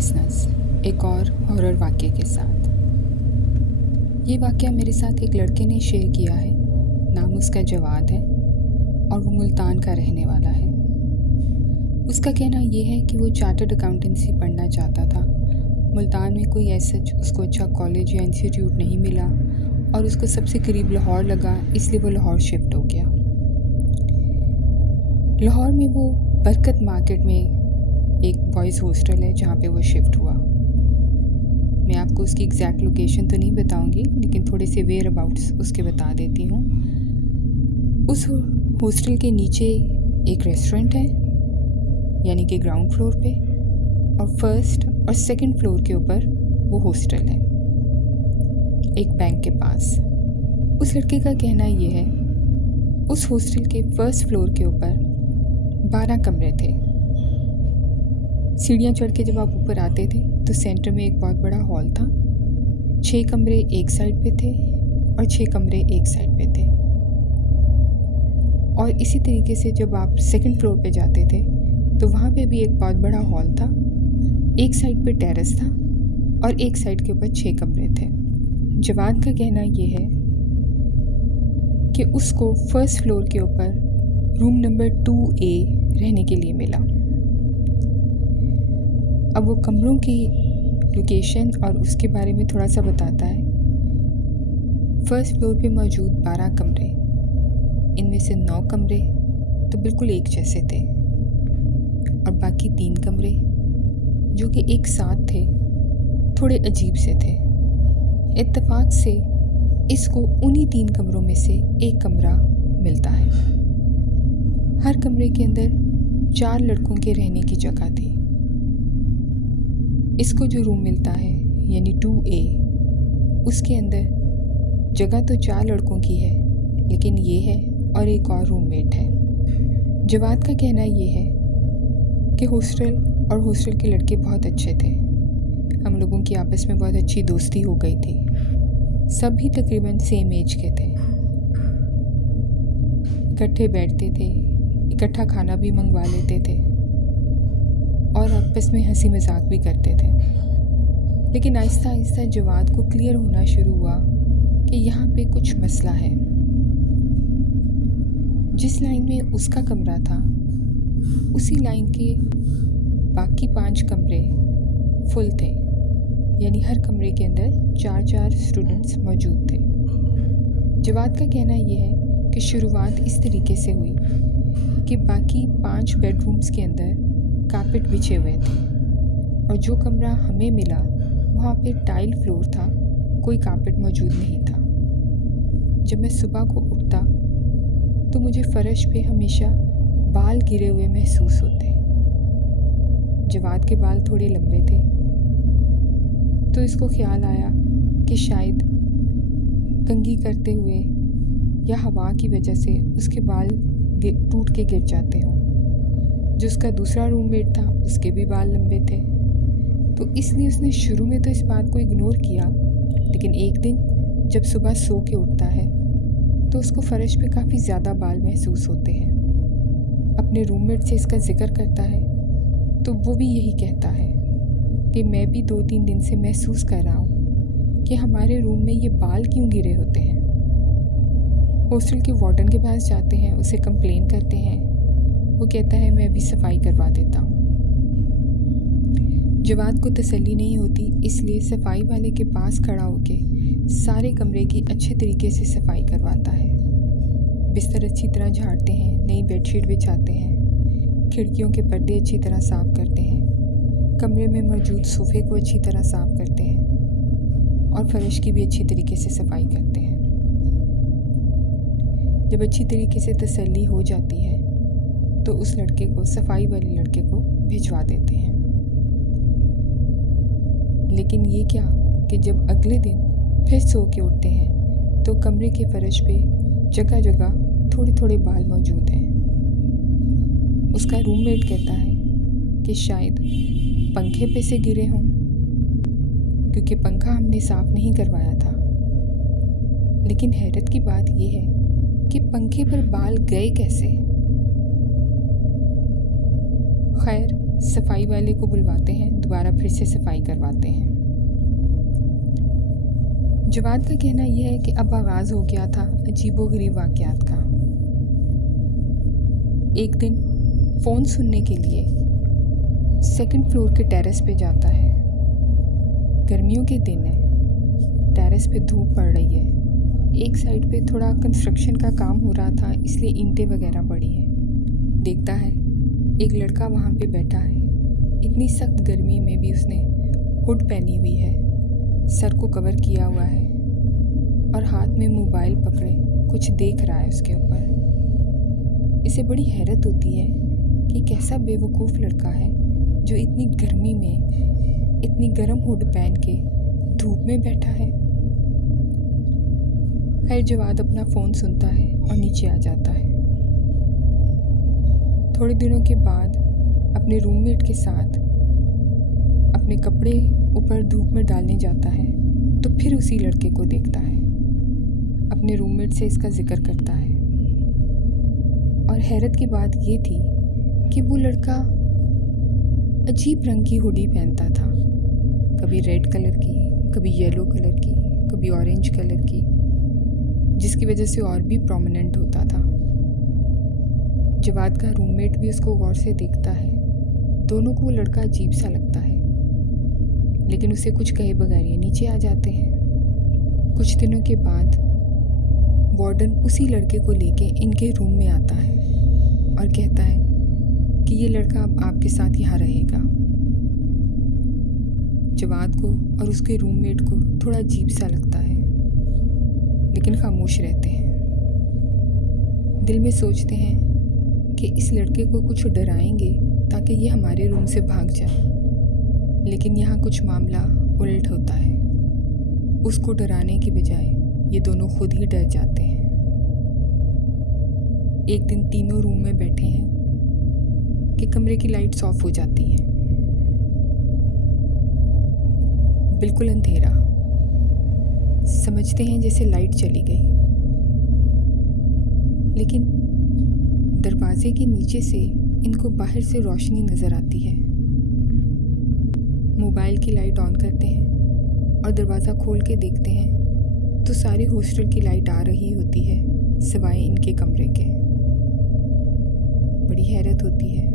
Listeners, एक और horror वाक़ये के साथ। ये वाक़या मेरे साथ एक लड़के ने शेयर किया है। नाम उसका जवाद है और वो मुल्तान का रहने वाला है। उसका कहना ये है कि वो चार्टर्ड अकाउंटेंसी पढ़ना चाहता था। मुल्तान में कोई ऐसा उसको अच्छा कॉलेज या इंस्टीट्यूट नहीं मिला और उसको सबसे करीब लाहौर लगा, इसलिए वो लाहौर शिफ्ट हो गया। लाहौर में वो बरकत मार्केट में एक बॉयज़ हॉस्टल है जहाँ पे वो शिफ्ट हुआ। मैं आपको उसकी एग्जैक्ट लोकेशन तो नहीं बताऊंगी, लेकिन थोड़े से वेयर अबाउट्स उसके बता देती हूँ। उस हॉस्टल के नीचे एक रेस्टोरेंट है, यानी कि ग्राउंड फ्लोर पे, और फर्स्ट और सेकंड फ्लोर के ऊपर वो हॉस्टल है, एक बैंक के पास। उस लड़के का कहना ये है, उस हॉस्टल के फर्स्ट फ्लोर के ऊपर 12 कमरे थे। सीढ़ियाँ चढ़ के जब आप ऊपर आते थे तो सेंटर में एक बहुत बड़ा हॉल था। 6 कमरे एक साइड पे थे और 6 कमरे एक साइड पे थे। और इसी तरीके से जब आप सेकंड फ्लोर पे जाते थे तो वहाँ पे भी एक बहुत बड़ा हॉल था। एक साइड पे टेरेस था और एक साइड के ऊपर 6 कमरे थे। जवाद का कहना ये है कि उसको फर्स्ट फ्लोर के ऊपर रूम नंबर 2A रहने के लिए मिला। अब वो कमरों की लोकेशन और उसके बारे में थोड़ा सा बताता है। फर्स्ट फ्लोर पे मौजूद 12 कमरे, इनमें से 9 कमरे तो बिल्कुल एक जैसे थे और बाकी 3 कमरे जो कि एक साथ थे थोड़े अजीब से थे। इत्तेफाक से इसको उन्हीं 3 कमरों में से एक कमरा मिलता है। हर कमरे के अंदर 4 लड़कों के रहने की जगह थी। इसको जो रूम मिलता है यानी 2A, उसके अंदर जगह तो 4 लड़कों की है, लेकिन ये है और एक और रूममेट है। जवाद का कहना ये है कि हॉस्टल और हॉस्टल के लड़के बहुत अच्छे थे। हम लोगों की आपस में बहुत अच्छी दोस्ती हो गई थी। सभी तकरीबन सेम एज के थे, इकट्ठे बैठते थे, इकट्ठा खाना भी मंगवा लेते थे और आपस में हंसी मजाक भी करते थे। लेकिन आहिस्ता आहिस्ता जवाद को क्लियर होना शुरू हुआ कि यहाँ पे कुछ मसला है। जिस लाइन में उसका कमरा था उसी लाइन के बाकी 5 कमरे फुल थे, यानी हर कमरे के अंदर 4-4 स्टूडेंट्स मौजूद थे। जवाद का कहना यह है कि शुरुआत इस तरीके से हुई कि बाकी 5 बेडरूम्स के अंदर कारपेट बिछे हुए थे और जो कमरा हमें मिला वहाँ पे टाइल फ्लोर था, कोई कारपेट मौजूद नहीं था। जब मैं सुबह को उठता तो मुझे फर्श पे हमेशा बाल गिरे हुए महसूस होते। जवाद के बाल थोड़े लंबे थे तो इसको ख्याल आया कि शायद कंघी करते हुए या हवा की वजह से उसके बाल टूट के गिर जाते हों। जो उसका दूसरा रूममेट था उसके भी बाल लंबे थे, तो इसलिए उसने शुरू में तो इस बात को इग्नोर किया। लेकिन एक दिन जब सुबह सो के उठता है तो उसको फर्श पे काफ़ी ज़्यादा बाल महसूस होते हैं। अपने रूममेट से इसका जिक्र करता है तो वो भी यही कहता है कि मैं भी 2-3 दिन से महसूस कर रहा हूँ कि हमारे रूम में ये बाल क्यों गिरे होते हैं। हॉस्टल के वार्डन के पास जाते हैं, उसे कंप्लेन करते हैं। वो कहता है मैं अभी सफाई करवा देता हूँ। जवाद को तसल्ली नहीं होती, इसलिए सफाई वाले के पास खड़ा होके सारे कमरे की अच्छे तरीके से सफाई करवाता है। बिस्तर अच्छी तरह झाड़ते हैं, नई बेडशीट बिछाते हैं, खिड़कियों के पर्दे अच्छी तरह साफ़ करते हैं, कमरे में मौजूद सोफ़े को अच्छी तरह साफ़ करते हैं और फर्श की भी अच्छी तरीके से सफाई करते हैं। जब अच्छी तरीके से तसल्ली हो जाती है तो उस लड़के को, सफाई वाले लड़के को भिजवा देते हैं। लेकिन ये क्या कि जब अगले दिन फिर सो के उठते हैं तो कमरे के फर्श पे जगह जगह थोड़े थोड़े बाल मौजूद हैं। उसका रूममेट कहता है कि शायद पंखे पे से गिरे हों, क्योंकि पंखा हमने साफ़ नहीं करवाया था। लेकिन हैरत की बात यह है कि पंखे पर बाल गए कैसे। खैर, सफाई वाले को बुलवाते हैं, दोबारा फिर से सफाई करवाते हैं। जवाद का कहना यह है कि अब आगाज़ हो गया था अजीबोगरीब वाक़यात का। एक दिन फ़ोन सुनने के लिए सेकंड फ्लोर के टेरेस पे जाता है। गर्मियों के दिन है, टेरेस पे धूप पड़ रही है। एक साइड पे थोड़ा कंस्ट्रक्शन का काम हो रहा था, इसलिए ईंटें वगैरह पड़ी हैं। देखता है एक लड़का वहाँ पे बैठा है। इतनी सख्त गर्मी में भी उसने हुड पहनी हुई है, सर को कवर किया हुआ है और हाथ में मोबाइल पकड़े कुछ देख रहा है उसके ऊपर। इसे बड़ी हैरत होती है कि कैसा बेवकूफ़ लड़का है जो इतनी गर्मी में इतनी गर्म हुड पहन के धूप में बैठा है। खैर जवाद अपना फ़ोन सुनता है और नीचे आ जाता है। थोड़े दिनों के बाद अपने रूममेट के साथ अपने कपड़े ऊपर धूप में डालने जाता है तो फिर उसी लड़के को देखता है। अपने रूममेट से इसका जिक्र करता है और हैरत की बात ये थी कि वो लड़का अजीब रंग की हुडी पहनता था, कभी रेड कलर की, कभी येलो कलर की, कभी ऑरेंज कलर की, जिसकी वजह से और भी प्रोमिनेंट होता था। जवाद का रूममेट भी उसको गौर से देखता है। दोनों को वो लड़का अजीब सा लगता है, लेकिन उसे कुछ कहे बगैर ये नीचे आ जाते हैं। कुछ दिनों के बाद वार्डन उसी लड़के को लेके इनके रूम में आता है और कहता है कि ये लड़का अब आपके साथ यहाँ रहेगा। जवाद को और उसके रूममेट को थोड़ा अजीब सा लगता है, लेकिन खामोश रहते हैं। दिल में सोचते हैं कि इस लड़के को कुछ डराएंगे ताकि ये हमारे रूम से भाग जाए, लेकिन यहाँ कुछ मामला उल्ट होता है। उसको डराने की बजाय ये दोनों खुद ही डर जाते हैं। एक दिन तीनों रूम में बैठे हैं कि कमरे की लाइट्स ऑफ हो जाती हैं। बिल्कुल अंधेरा, समझते हैं जैसे लाइट चली गई, लेकिन दरवाजे के नीचे से इनको बाहर से रोशनी नज़र आती है। मोबाइल की लाइट ऑन करते हैं और दरवाज़ा खोल के देखते हैं तो सारे हॉस्टल की लाइट आ रही होती है सिवाय इनके कमरे के। बड़ी हैरत होती है।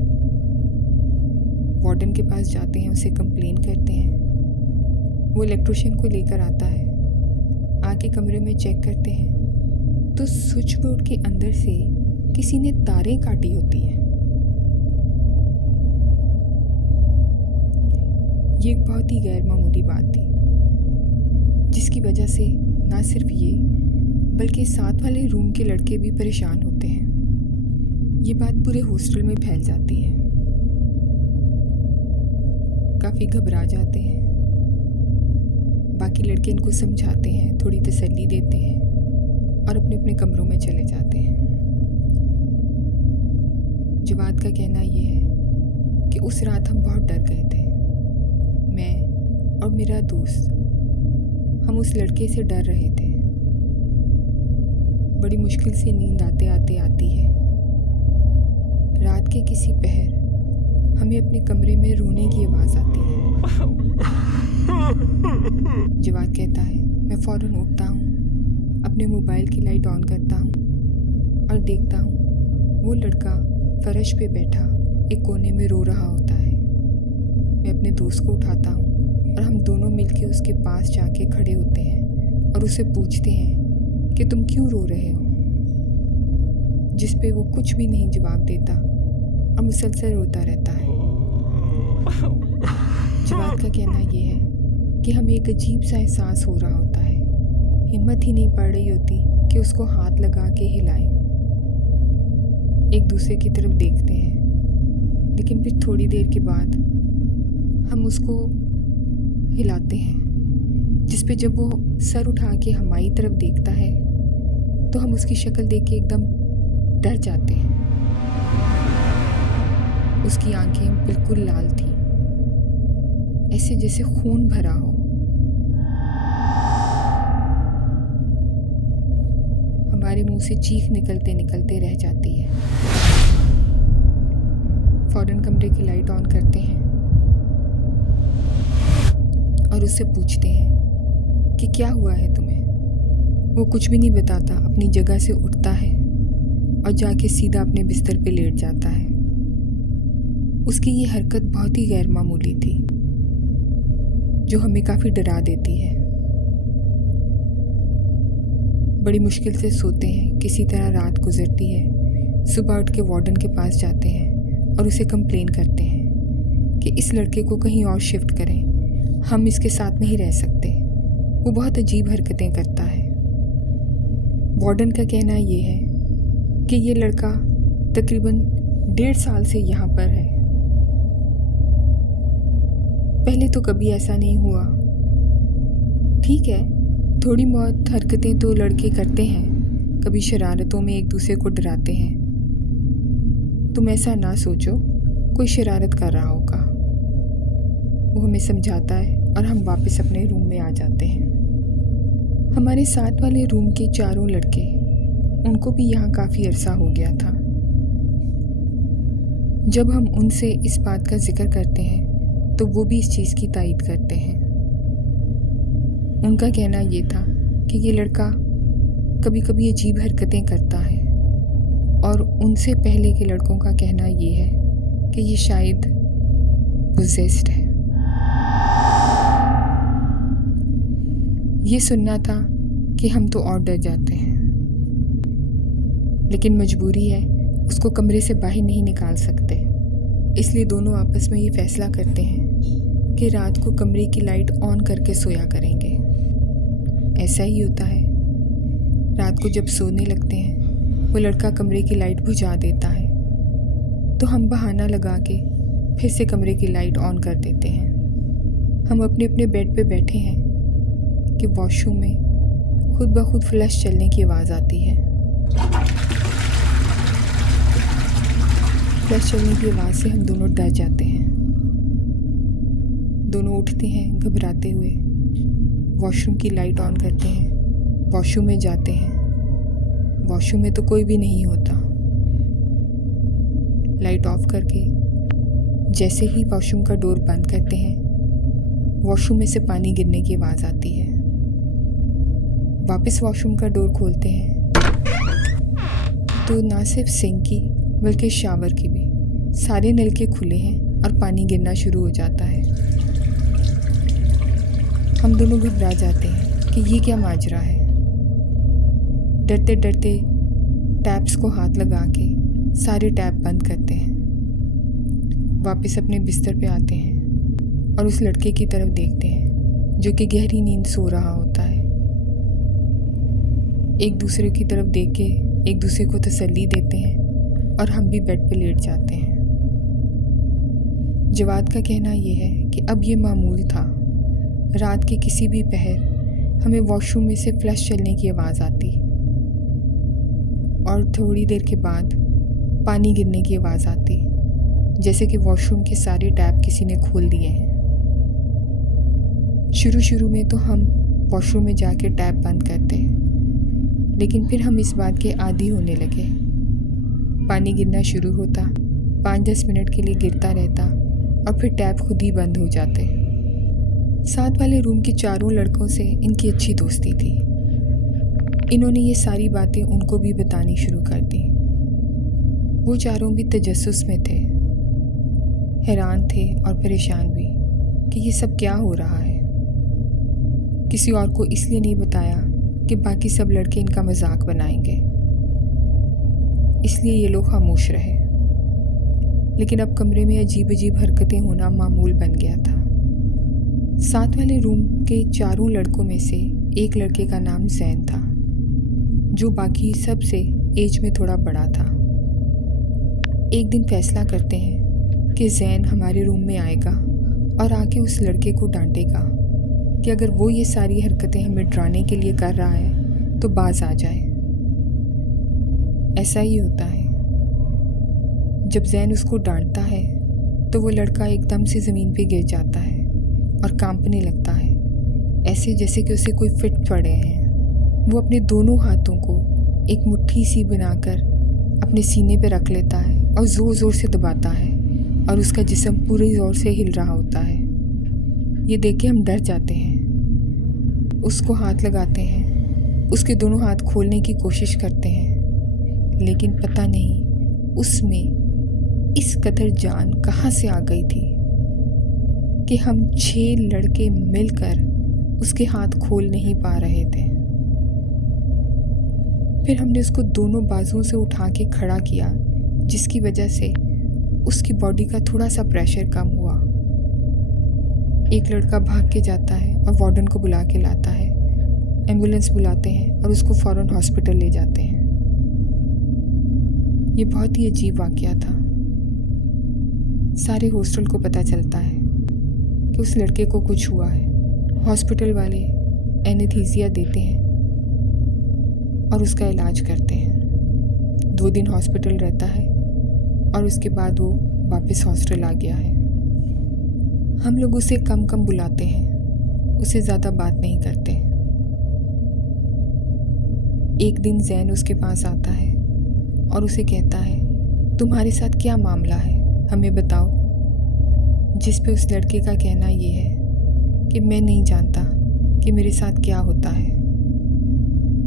वार्डन के पास जाते हैं, उसे कंप्लेन करते हैं। वो इलेक्ट्रिशियन को लेकर आता है। आके कमरे में चेक करते हैं तो स्विच बोर्ड के अंदर से किसी ने तारें काटी होती हैं। ये एक बहुत ही गैर मामूली बात थी, जिसकी वजह से ना सिर्फ ये बल्कि साथ वाले रूम के लड़के भी परेशान होते हैं। ये बात पूरे हॉस्टल में फैल जाती है। काफ़ी घबरा जाते हैं। बाकी लड़के इनको समझाते हैं, थोड़ी तसल्ली देते हैं और अपने अपने कमरों में चले जाते हैं। जवाद का कहना यह है कि उस रात हम बहुत डर गए थे। मैं और मेरा दोस्त, हम उस लड़के से डर रहे थे। बड़ी मुश्किल से नींद आते आते आती है। रात के किसी पहर हमें अपने कमरे में रोने की आवाज़ आती है। जवाद कहता है, मैं फ़ौरन उठता हूँ, अपने मोबाइल की लाइट ऑन करता हूँ और देखता हूँ वो लड़का फर्श पे बैठा एक कोने में रो रहा होता है। मैं अपने दोस्त को उठाता हूँ और हम दोनों मिलके उसके पास जाके खड़े होते हैं और उसे पूछते हैं कि तुम क्यों रो रहे हो, जिस पे वो कुछ भी नहीं जवाब देता और मुसलसल रोता रहता है। जवाद का कहना ये है कि हमें एक अजीब सा एहसास हो रहा होता है। हिम्मत ही नहीं पड़ रही होती कि उसको हाथ लगा के हिलाएं। एक दूसरे की तरफ देखते हैं, लेकिन फिर थोड़ी देर के बाद हम उसको हिलाते हैं, जिस पे जब वो सर उठा के हमारी तरफ देखता है तो हम उसकी शक्ल देख के एकदम डर जाते हैं। उसकी आंखें बिल्कुल लाल थीं, ऐसे जैसे खून भरा हो। हमारे मुंह से चीख निकलते निकलते रह जाती है। फ़ौरन कमरे की लाइट ऑन करते हैं उससे पूछते हैं कि क्या हुआ है तुम्हें। वो कुछ भी नहीं बताता, अपनी जगह से उठता है और जाके सीधा अपने बिस्तर पे लेट जाता है। उसकी ये हरकत बहुत ही गैर मामूली थी, जो हमें काफ़ी डरा देती है। बड़ी मुश्किल से सोते हैं, किसी तरह रात गुजरती है। सुबह उठ के वार्डन के पास जाते हैं और उसे कंप्लेन करते हैं कि इस लड़के को कहीं और शिफ्ट करें, हम इसके साथ नहीं रह सकते, वो बहुत अजीब हरकतें करता है। वार्डन का कहना ये है कि ये लड़का तकरीबन 1.5 साल से यहाँ पर है। पहले तो कभी ऐसा नहीं हुआ। ठीक है, थोड़ी बहुत हरकतें तो लड़के करते हैं, कभी शरारतों में एक दूसरे को डराते हैं। तुम ऐसा ना सोचो कोई शरारत कर रहा होगा। वो हमें समझाता है और हम वापस अपने रूम में आ जाते हैं। हमारे साथ वाले रूम के चारों लड़के, उनको भी यहाँ काफ़ी अरसा हो गया था। जब हम उनसे इस बात का जिक्र करते हैं तो वो भी इस चीज़ की तायद करते हैं। उनका कहना ये था कि ये लड़का कभी कभी अजीब हरकतें करता है, और उनसे पहले के लड़कों का कहना ये है कि ये शायद पोजेस्ड है। ये सुनना था कि हम तो और डर जाते हैं, लेकिन मजबूरी है, उसको कमरे से बाहर नहीं निकाल सकते। इसलिए दोनों आपस में ये फैसला करते हैं कि रात को कमरे की लाइट ऑन करके सोया करेंगे। ऐसा ही होता है, रात को जब सोने लगते हैं वो लड़का कमरे की लाइट बुझा देता है, तो हम बहाना लगा के फिर से कमरे की लाइट ऑन कर देते हैं। हम अपने अपने बेड पे बैठे हैं कि वॉशरूम में खुद ब खुद फ्लश चलने की आवाज़ आती है। फ्लश चलने की आवाज़ से हम दोनों डर जाते हैं। दोनों उठते हैं घबराते हुए, वॉशरूम की लाइट ऑन करते हैं, वॉशरूम में जाते हैं। वॉशरूम में तो कोई भी नहीं होता। लाइट ऑफ करके जैसे ही वॉशरूम का डोर बंद करते हैं, वॉशरूम में से पानी गिरने की आवाज़ आती है। वापस वॉशरूम का डोर खोलते हैं तो ना सिर्फ सिंक की बल्कि शावर की भी सारे नलके खुले हैं और पानी गिरना शुरू हो जाता है। हम दोनों घबरा जाते हैं कि ये क्या माजरा है। डरते डरते टैप्स को हाथ लगा के सारे टैप बंद करते हैं। वापस अपने बिस्तर पे आते हैं और उस लड़के की तरफ देखते हैं जो कि गहरी नींद सो रहा होता है। एक दूसरे की तरफ देख के एक दूसरे को तसल्ली देते हैं और हम भी बेड पे लेट जाते हैं। जवाद का कहना ये है कि अब ये मामूल था, रात के किसी भी पहर हमें वॉशरूम में से फ्लश चलने की आवाज़ आती और थोड़ी देर के बाद पानी गिरने की आवाज़ आती, जैसे कि वॉशरूम के सारे टैप किसी ने खोल दिए हैं। शुरू में तो हम वॉशरूम में जाके टैप बंद करते, लेकिन फिर हम इस बात के आदी होने लगे। पानी गिरना शुरू होता, 5-10 मिनट के लिए गिरता रहता और फिर टैप खुद ही बंद हो जाते। साथ वाले रूम के चारों लड़कों से इनकी अच्छी दोस्ती थी। इन्होंने ये सारी बातें उनको भी बतानी शुरू कर दी। वो चारों भी तजस्सुस में थे, हैरान थे और परेशान भी कि ये सब क्या हो रहा है। किसी और को इसलिए नहीं बताया कि बाकी सब लड़के इनका मजाक बनाएंगे, इसलिए ये लोग खामोश रहे। लेकिन अब कमरे में अजीब अजीब हरकतें होना मामूल बन गया था। साथ वाले रूम के चारों लड़कों में से एक लड़के का नाम जैन था, जो बाकी सब से एज में थोड़ा बड़ा था। एक दिन फैसला करते हैं कि जैन हमारे रूम में आएगा और आके उस लड़के को डांटेगा कि अगर वो ये सारी हरकतें हमें डराने के लिए कर रहा है तो बाज आ जाए। ऐसा ही होता है, जब जैन उसको डांटता है तो वो लड़का एकदम से ज़मीन पे गिर जाता है और कांपने लगता है, ऐसे जैसे कि उसे कोई फिट पड़े हैं। वो अपने दोनों हाथों को एक मुट्ठी सी बनाकर अपने सीने पे रख लेता है और ज़ोर ज़ोर से दबाता है और उसका जिस्म पूरे ज़ोर से हिल रहा होता है। ये देख के हम डर जाते हैं, उसको हाथ लगाते हैं, उसके दोनों हाथ खोलने की कोशिश करते हैं, लेकिन पता नहीं उसमें इस कदर जान कहाँ से आ गई थी कि हम 6 लड़के मिलकर उसके हाथ खोल नहीं पा रहे थे। फिर हमने उसको दोनों बाजुओं से उठा के खड़ा किया, जिसकी वजह से उसकी बॉडी का थोड़ा सा प्रेशर कम हुआ। एक लड़का भाग के जाता है और वार्डन को बुला के लाता है। एम्बुलेंस बुलाते हैं और उसको फ़ौरन हॉस्पिटल ले जाते हैं। ये बहुत ही अजीब वाक़या था। सारे हॉस्टल को पता चलता है कि उस लड़के को कुछ हुआ है। हॉस्पिटल वाले एनेस्थीसिया देते हैं और उसका इलाज करते हैं। 2 दिन हॉस्पिटल रहता है और उसके बाद वो वापस हॉस्टल आ गया है। हम लोग उसे कम कम बुलाते हैं, उसे ज़्यादा बात नहीं करते। एक दिन जैन उसके पास आता है और उसे कहता है, तुम्हारे साथ क्या मामला है, हमें बताओ। जिस पे उस लड़के का कहना ये है कि मैं नहीं जानता कि मेरे साथ क्या होता है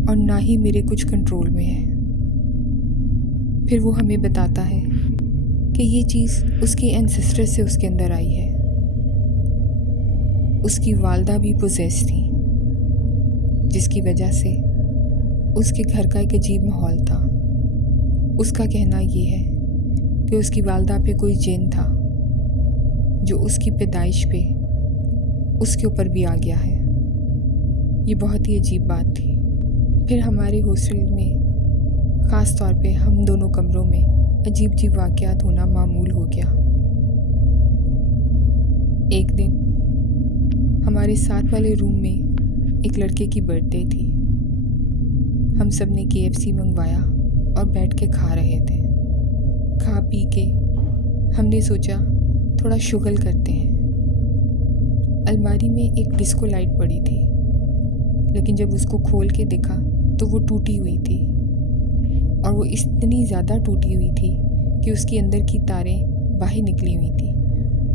और ना ही मेरे कुछ कंट्रोल में है। फिर वो हमें बताता है कि ये चीज़ उसके एंसेस्टर से उसके अंदर आई है। उसकी वालदा भी पोजेस थी, जिसकी वजह से उसके घर का एक अजीब माहौल था। उसका कहना ये है कि उसकी वालदा पे कोई जिन था जो उसकी पैदाइश पे उसके ऊपर भी आ गया है। ये बहुत ही अजीब बात थी। फिर हमारे हॉस्टल में ख़ास तौर पे हम दोनों कमरों में अजीब अजीब वाक़यात होना मामूल हो गया। एक दिन हमारे साथ वाले रूम में एक लड़के की बर्थडे थी। हम सब ने KFC मंगवाया और बैठ के खा रहे थे। खा पी के हमने सोचा थोड़ा शुगल करते हैं। अलमारी में एक डिस्को लाइट पड़ी थी, लेकिन जब उसको खोल के देखा तो वो टूटी हुई थी, और वो इतनी ज़्यादा टूटी हुई थी कि उसके अंदर की तारें बाहर निकली हुई थी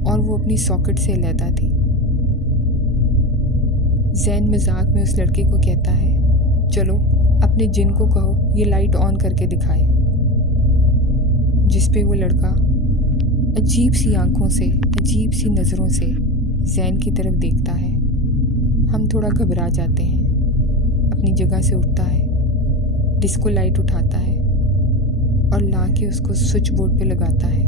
और वो अपनी सॉकेट से अलहदा थी। जैन मजाक में उस लड़के को कहता है, चलो अपने जिन को कहो ये लाइट ऑन करके दिखाए। जिस पे वो लड़का अजीब सी आंखों से, अजीब सी नज़रों से जैन की तरफ देखता है। हम थोड़ा घबरा जाते हैं। अपनी जगह से उठता है, डिस्को लाइट उठाता है और ला के उसको स्विच बोर्ड पे लगाता है।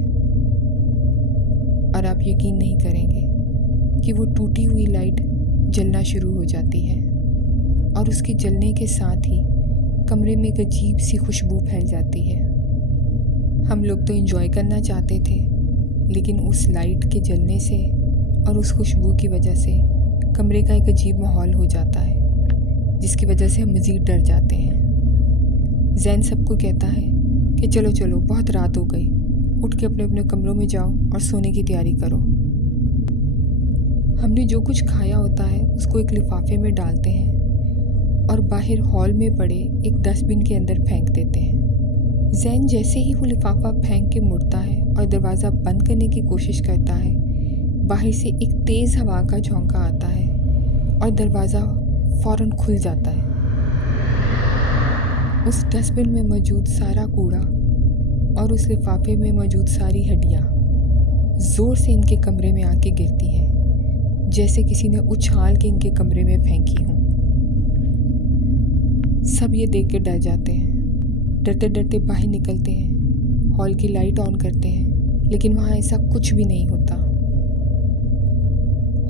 और आप यकीन नहीं करेंगे कि वो टूटी हुई लाइट जलना शुरू हो जाती है, और उसके जलने के साथ ही कमरे में एक अजीब सी खुशबू फैल जाती है। हम लोग तो एंजॉय करना चाहते थे, लेकिन उस लाइट के जलने से और उस खुशबू की वजह से कमरे का एक अजीब माहौल हो जाता है, जिसकी वजह से हम मज़ीद डर जाते हैं। जैन सबको कहता है कि चलो चलो बहुत रात हो गई, उठ के अपने अपने कमरों में जाओ और सोने की तैयारी करो। हमने जो कुछ खाया होता है उसको एक लिफाफे में डालते हैं और बाहर हॉल में पड़े एक डस्टबिन के अंदर फेंक देते हैं। जैन जैसे ही वो लिफाफा फेंक के मुड़ता है और दरवाज़ा बंद करने की कोशिश करता है, बाहर से एक तेज़ हवा का झोंका आता है और दरवाज़ा फ़ौरन खुल जाता है। उस डस्टबिन में मौजूद सारा कूड़ा और उस लिफाफे में मौजूद सारी हड्डियाँ ज़ोर से इनके कमरे में आके गिरती हैं, जैसे किसी ने उछाल के इनके कमरे में फेंकी हों। सब ये देख के डर जाते हैं। डरते डरते बाहर निकलते हैं, हॉल की लाइट ऑन करते हैं, लेकिन वहाँ ऐसा कुछ भी नहीं होता।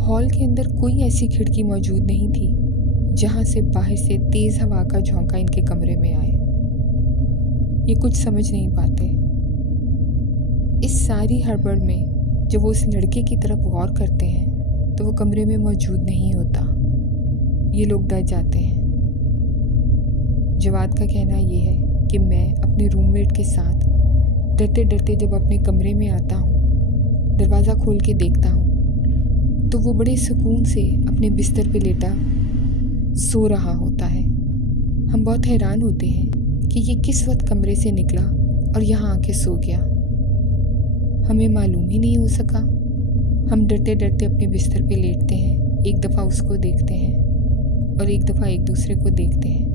हॉल के अंदर कोई ऐसी खिड़की मौजूद नहीं थी जहाँ से बाहर से तेज़ हवा का झोंका इनके कमरे में आए। ये कुछ समझ नहीं पाते। इस सारी हड़बड़ में जब वो उस लड़के की तरफ गौर करते हैं तो वो कमरे में मौजूद नहीं होता। ये लोग डर जाते हैं। जवाद का कहना ये है कि मैं अपने रूममेट के साथ डरते डरते जब अपने कमरे में आता हूँ, दरवाज़ा खोल के देखता हूँ तो वो बड़े सुकून से अपने बिस्तर पे लेटा सो रहा होता है। हम बहुत हैरान होते हैं कि ये किस वक्त कमरे से निकला और यहाँ आके सो गया। हमें मालूम ही नहीं हो सका। हम डरते डरते अपने बिस्तर पे लेटते हैं एक दफ़ा उसको देखते हैं और एक दफ़ा एक दूसरे को देखते हैं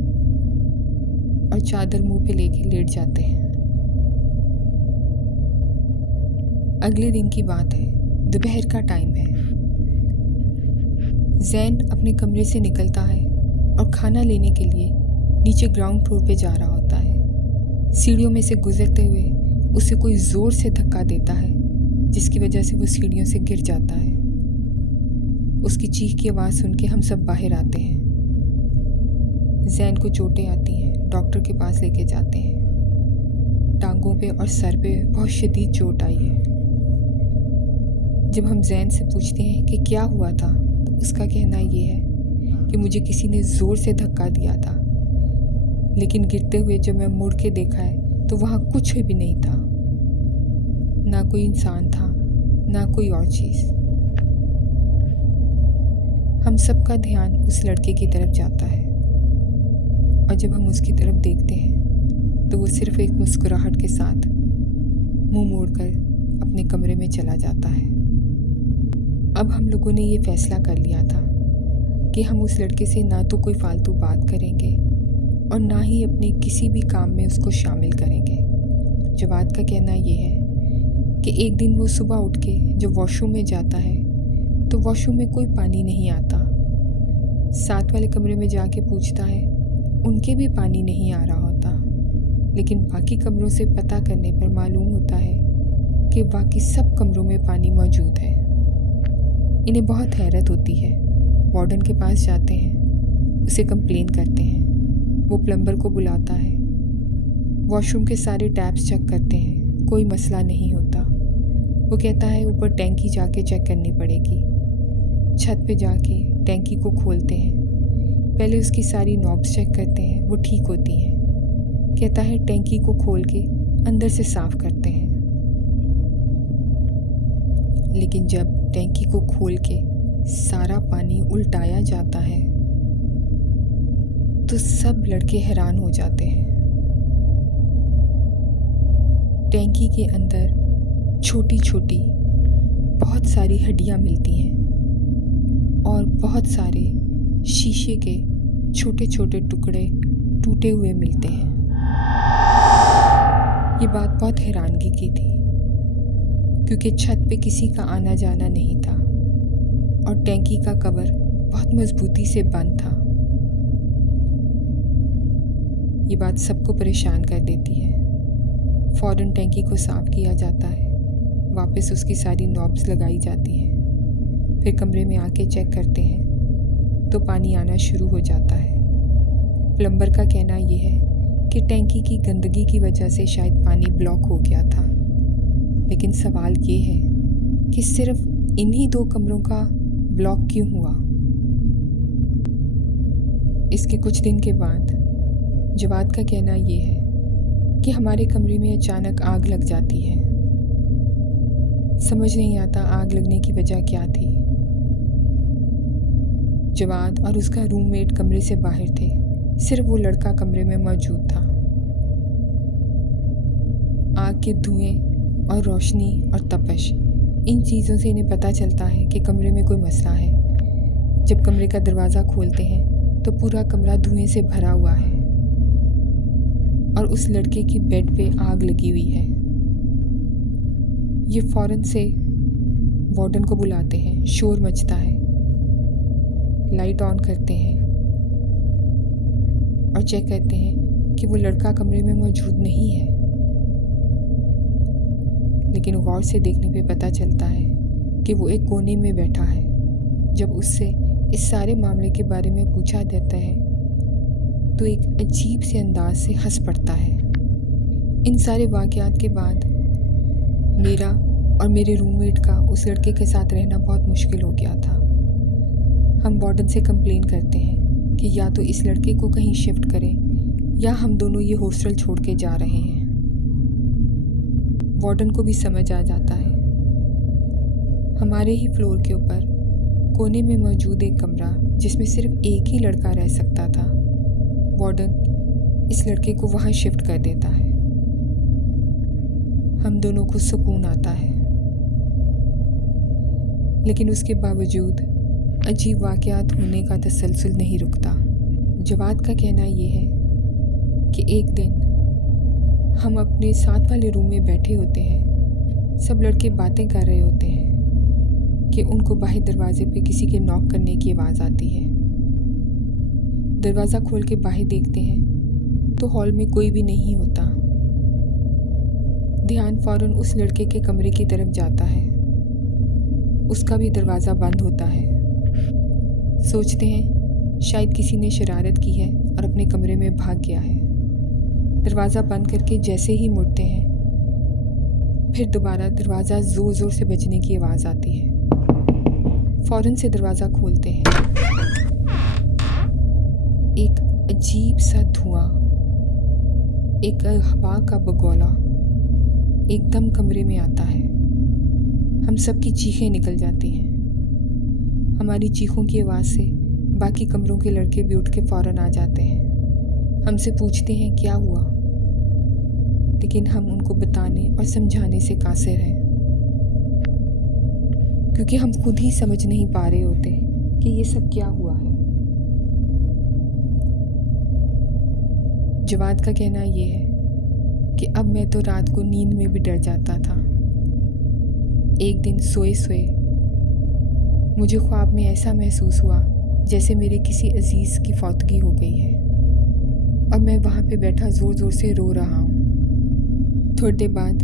और चादर मुंह पे लेके लेट जाते हैं। अगले दिन की बात है, दोपहर का टाइम है। जैन अपने कमरे से निकलता है और खाना लेने के लिए नीचे ग्राउंड फ्लोर पे जा रहा होता है। सीढ़ियों में से गुजरते हुए उसे कोई ज़ोर से धक्का देता है, जिसकी वजह से वो सीढ़ियों से गिर जाता है। उसकी चीख की आवाज़ सुन के हम सब बाहर आते हैं। जैन को चोटें आती हैं, डॉक्टर के पास लेके जाते हैं। टांगों पे और सर पे बहुत शदीद चोट आई है। जब हम जैन से पूछते हैं कि क्या हुआ था, तो उसका कहना ये है कि मुझे किसी ने ज़ोर से धक्का दिया था, लेकिन गिरते हुए जब मैं मुड़ के देखा है तो वहाँ कुछ भी नहीं था, ना कोई इंसान था, ना कोई और चीज़। हम सबका ध्यान उस लड़के की तरफ जाता है और जब हम उसकी तरफ देखते हैं तो वो सिर्फ एक मुस्कुराहट के साथ मुंह मोड़कर अपने कमरे में चला जाता है। अब हम लोगों ने ये फैसला कर लिया था कि हम उस लड़के से ना तो कोई फालतू बात करेंगे और ना ही अपने किसी भी काम में उसको शामिल करेंगे। जवाद का कहना ये है कि एक दिन वो सुबह उठ के जब वॉशरूम में जाता है तो वॉशरूम में कोई पानी नहीं आता। साथ वाले कमरे में जाके पूछता है, उनके भी पानी नहीं आ रहा होता, लेकिन बाकी कमरों से पता करने पर मालूम होता है कि बाकी सब कमरों में पानी मौजूद है। इन्हें बहुत हैरत होती है। वार्डन के पास जाते हैं, उसे कंप्लेन करते हैं। वो प्लम्बर को बुलाता है, वॉशरूम के सारे टैप्स चेक करते हैं, कोई मसला नहीं होता। वो कहता है ऊपर टैंकी जाके चेक करनी पड़ेगी। छत पे जाके टैंकी को खोलते हैं, पहले उसकी सारी नॉब्स चेक करते हैं, वो ठीक होती हैं। कहता है टैंकी को खोल के अंदर से साफ़ करते हैं, लेकिन जब टैंकी को खोल के सारा पानी उल्टाया जाता है तो सब लड़के हैरान हो जाते हैं। टैंकी के अंदर छोटी छोटी बहुत सारी हड्डियां मिलती हैं और बहुत सारे शीशे के छोटे छोटे टुकड़े टूटे हुए मिलते हैं। ये बात बहुत हैरानगी की थी, क्योंकि छत पे किसी का आना जाना नहीं था और टैंकी का कवर बहुत मजबूती से बंद था। ये बात सबको परेशान कर देती है। फ़ौरन टैंकी को साफ़ किया जाता है, वापस उसकी सारी नॉब्स लगाई जाती हैं। फिर कमरे में आके चेक करते हैं तो पानी आना शुरू हो जाता है। प्लम्बर का कहना ये है कि टैंकी की गंदगी की वजह से शायद पानी ब्लॉक हो गया था, लेकिन सवाल ये है कि सिर्फ इन्हीं 2 कमरों का ब्लॉक क्यों हुआ। इसके कुछ दिन के बाद जवाद का कहना ये है कि हमारे कमरे में अचानक आग लग जाती है। समझ नहीं आता आग लगने की वजह क्या थी। जवाद और उसका रूममेट कमरे से बाहर थे, सिर्फ वो लड़का कमरे में मौजूद था। आग के धुएं और रोशनी और तपश, इन चीज़ों से इन्हें पता चलता है कि कमरे में कोई मसला है। जब कमरे का दरवाज़ा खोलते हैं तो पूरा कमरा धुएं से भरा हुआ है और उस लड़के की बेड पे आग लगी हुई है। ये फ़ौरन से वार्डन को बुलाते हैं, शोर मचता है, लाइट ऑन करते हैं और चेक करते हैं कि वो लड़का कमरे में मौजूद नहीं है। लेकिन गौर से देखने पे पता चलता है कि वो एक कोने में बैठा है। जब उससे इस सारे मामले के बारे में पूछा जाता है तो एक अजीब से अंदाज से हंस पड़ता है। इन सारे वाक़यात के बाद मेरा और मेरे रूममेट का उस लड़के के साथ रहना बहुत मुश्किल हो गया था। हम वार्डन से कंप्लेन करते हैं कि या तो इस लड़के को कहीं शिफ्ट करें या हम दोनों ये हॉस्टल छोड़ के जा रहे हैं। वार्डन को भी समझ आ जाता है। हमारे ही फ्लोर के ऊपर कोने में मौजूद एक कमरा जिसमें सिर्फ एक ही लड़का रह सकता था, वार्डन इस लड़के को वहाँ शिफ्ट कर देता है। हम दोनों को सुकून आता है, लेकिन उसके बावजूद अजीब वाक़यात होने का तसलसल नहीं रुकता। जवाद का कहना ये है कि एक दिन हम अपने साथ वाले रूम में बैठे होते हैं। सब लड़के बातें कर रहे होते हैं कि उनको बाहर दरवाजे पे किसी के नॉक करने की आवाज़ आती है। दरवाज़ा खोल के बाहर देखते हैं तो हॉल में कोई भी नहीं होता। ध्यान फ़ौरन उस लड़के के कमरे की तरफ जाता है। उसका भी दरवाज़ा बंद होता है। सोचते हैं शायद किसी ने शरारत की है और अपने कमरे में भाग गया है। दरवाज़ा बंद करके जैसे ही मुड़ते हैं फिर दोबारा दरवाज़ा ज़ोर ज़ोर से बजने की आवाज़ आती है। फ़ौरन से दरवाज़ा खोलते हैं। एक अजीब सा धुआं, एक हवा का बगौला एकदम कमरे में आता है। हम सबकी चीखें निकल जाती हैं। हमारी चीखों की आवाज़ से बाकी कमरों के लड़के भी उठ के फ़ौरन आ जाते हैं। हमसे पूछते हैं क्या हुआ, लेकिन हम उनको बताने और समझाने से कासिर हैं, क्योंकि हम खुद ही समझ नहीं पा रहे होते कि ये सब क्या हुआ है। जवाद का कहना ये है कि अब मैं तो रात को नींद में भी डर जाता था। एक दिन सोए सोए मुझे ख्वाब में ऐसा महसूस हुआ जैसे मेरे किसी अजीज़ की फौतगी हो गई है और मैं वहाँ पे बैठा ज़ोर ज़ोर से रो रहा हूँ। थोड़ी देर बाद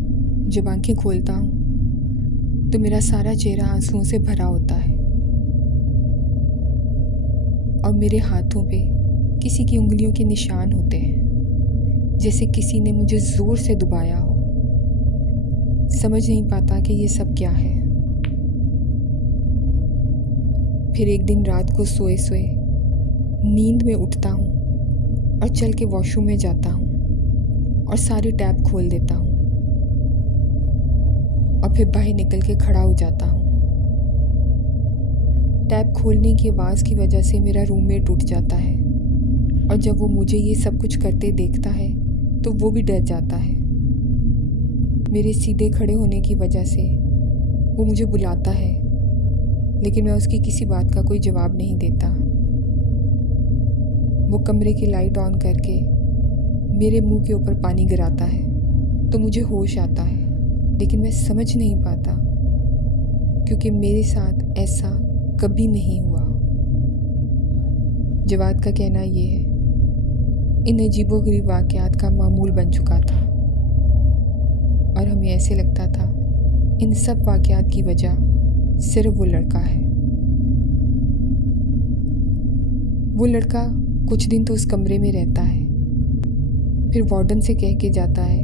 जब आंखें खोलता हूँ तो मेरा सारा चेहरा आंसुओं से भरा होता है और मेरे हाथों पे किसी की उंगलियों के निशान होते हैं, जैसे किसी ने मुझे ज़ोर से दबाया हो। समझ नहीं पाता कि ये सब क्या है। फिर एक दिन रात को सोए सोए नींद में उठता हूँ और चल के वॉशरूम में जाता हूँ और सारे टैप खोल देता हूँ और फिर बाहर निकल के खड़ा हो जाता हूँ। टैप खोलने की आवाज़ की वजह से मेरा रूममेट उठ जाता है और जब वो मुझे ये सब कुछ करते देखता है तो वो भी डर जाता है। मेरे सीधे खड़े होने की वजह से वो मुझे बुलाता है, लेकिन मैं उसकी किसी बात का कोई जवाब नहीं देता। वो कमरे की लाइट ऑन करके मेरे मुंह के ऊपर पानी गिराता है तो मुझे होश आता है, लेकिन मैं समझ नहीं पाता क्योंकि मेरे साथ ऐसा कभी नहीं हुआ। जवाद का कहना ये है इन अजीबोगरीब वाक़यात का मामूल बन चुका था और हमें ऐसे लगता था इन सब वाक़यात की वजह सिर्फ वो लड़का है। वो लड़का कुछ दिन तो उस कमरे में रहता है, फिर वार्डन से कह के जाता है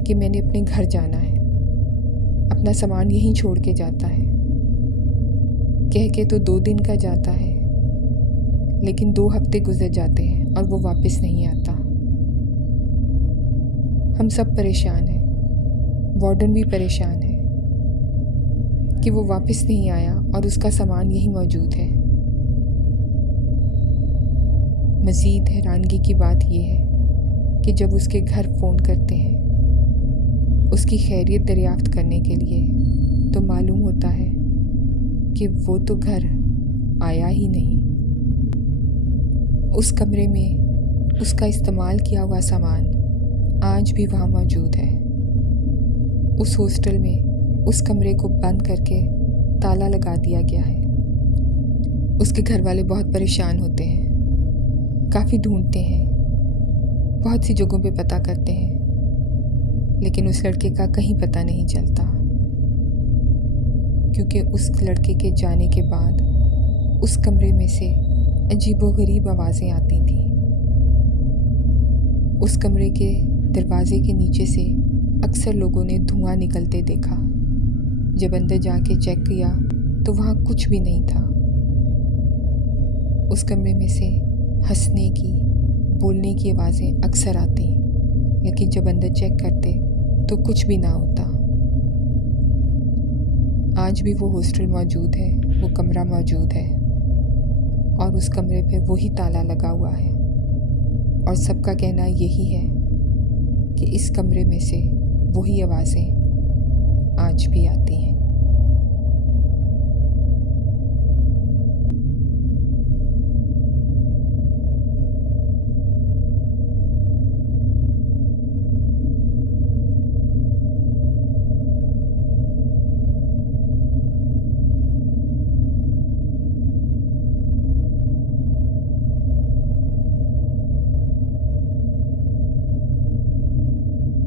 कि मैंने अपने घर जाना है, अपना सामान यहीं छोड़ के जाता है। कह के तो 2 दिन का जाता है, लेकिन 2 हफ्ते गुजर जाते हैं और वो वापस नहीं आता। हम सब परेशान हैं, वार्डन भी परेशान है कि वो वापस नहीं आया और उसका सामान यहीं मौजूद है। मज़ीद हैरानगी की बात यह है कि जब उसके घर फ़ोन करते हैं उसकी खैरियत दरियाफ्त करने के लिए तो मालूम होता है कि वो तो घर आया ही नहीं। उस कमरे में उसका इस्तेमाल किया हुआ सामान आज भी वहाँ मौजूद है। उस हॉस्टल में उस कमरे को बंद करके ताला लगा दिया गया है। उसके घर वाले बहुत परेशान होते हैं, काफ़ी ढूंढते हैं, बहुत सी जगहों पे पता करते हैं, लेकिन उस लड़के का कहीं पता नहीं चलता, क्योंकि उस लड़के के जाने के बाद उस कमरे में से अजीबोगरीब आवाज़ें आती थीं। उस कमरे के दरवाजे के नीचे से अक्सर लोगों ने धुआं निकलते देखा। जब अंदर जाके चेक किया तो वहाँ कुछ भी नहीं था। उस कमरे में से हंसने की, बोलने की आवाज़ें अक्सर आती, लेकिन जब अंदर चेक करते तो कुछ भी ना होता। आज भी वो हॉस्टल मौजूद है, वो कमरा मौजूद है और उस कमरे पे वही ताला लगा हुआ है और सबका कहना यही है कि इस कमरे में से वही आवाज़ें आज भी आती हैं।